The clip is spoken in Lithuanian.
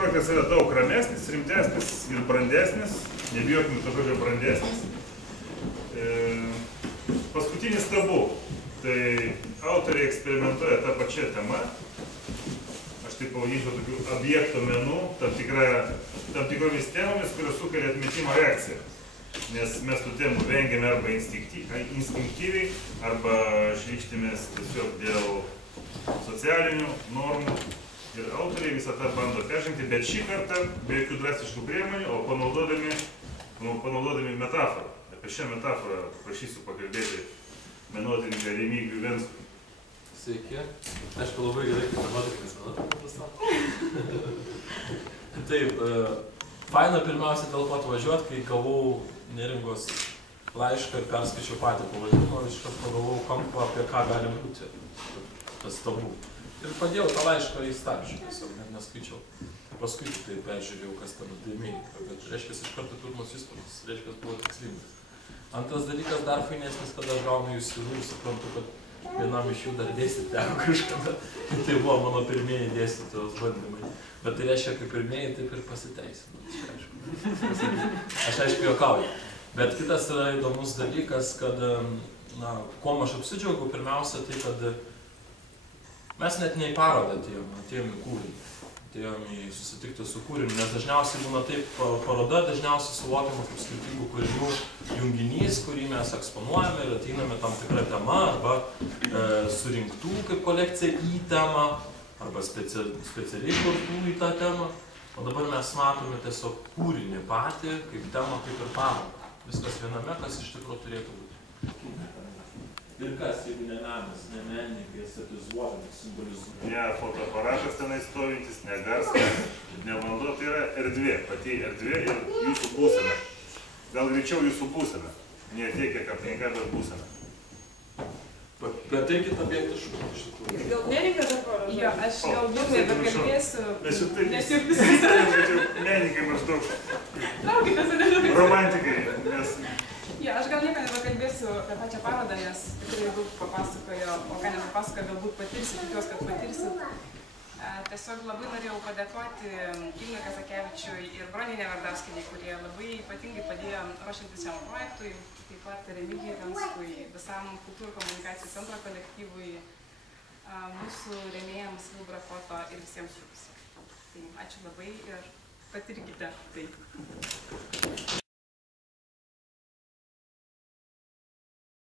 projektas yra daug ramesnis, rimtesnis ir brandesnis. Nebijokime to žodžio brandesnis. Paskutinis tabu. Tai autoriai eksperimentuoja tą pačią temą. Aš taip pavadinčiau tokių objekto menų, tam tikromis temomis, kurios sukelia atmetimo reakciją. Nes mes tų temų vengiame arba instinktyviai, arba šlykštimės tiesiog dėl socialinių normų. Ir autoriai visą tą bando peržengti, bet šį kartą be jokių drastiškų priemonių, o panaudodami metaforą. Apie šią metaforą prašysiu pakalbėti menotyrininką Remigijų Venskų. Sveiki. Aišku, labai gerai, kad menotyrininkas menotyrininkas. Taip, faina pirmiausia dėl ko atvažiuoti, kai gavau Neringos laišką ir perskaičiau patį pavadinimą, iš karto pagalvojau kampą, apie ką gali būti tas tabu. Ir padėjau tą laišką į stalčių, tiesiog net neskaičiau. Paskui tai peržiūrėjau, kas ten dėmėjai, bet reiškia iš karto pirmas įspūdis, reiškia buvo tikslingas. Antras dalykas dar fainesnis, kada aš gaunu jūs ir suprantu, kad vienam iš jų dar dėstyti teko kažkada. Tai buvo mano pirmieji dėstytojos bandymai. Bet tai reiškia, kaip pirmieji, taip ir pasiteisino. Aš aišku juokauju. Bet kitas yra įdomus dalykas, kad, na, kuom aš apsidžiaugiu, pirmiausia, tai kad mes net ne į parodą atėjom į kūrinį. Atėjom į susitikti su kūriniu, nes dažniausiai būna taip, paroda dažniausiai suvokiama kaip skirtingų kūrinių junginys, kurį mes eksponuojame ir ateiname tam tikrą temą, arba surinktų kaip kolekcija į temą, arba specialiai kurtų į tą temą. O dabar mes matome tiesiog kūrinį patį, kaip temą, kaip ir parodą. Viskas viename, kas iš tikrųjų turėtų būti. Ir kas, jeigu ne menas, ne menininkai, estetizuojami, simbolizuojami. Ne fotoaparatas tenai stovintis, ne garsas, ne vanduo, tai yra erdvė, pati erdvė ir jūsų būsena. Gal greičiau jūsų būsena. Ne tiek, kiek aplinka, bet būsena. Pateikit objektiškumą iš tikrųjų. Gal Neringa dar parodo? Jo, aš galbūt nebekalbėsiu. Mes jau taip menininkai maždaug. Romantikai. Jo, aš gal nieko nebekalbėsiu apie pačią parodą, nes tikrai daug papasakojo, o ką nepapasakojo, galbūt patirsit, tikiuosi, kad patirsit. Tiesiog labai norėjau padėkoti Ignui Kazakevičiui ir Broniai Nevardauskienei, kurie labai ypatingai padėjo ruošiantis šiam projektui, taip pat Remigijui Venskui, visam kultūrų komunikacijų centro kolektyvui, mūsų rėmėjams Vilbra Foto ir visiems jums. Tai ačiū labai ir patirkite tai.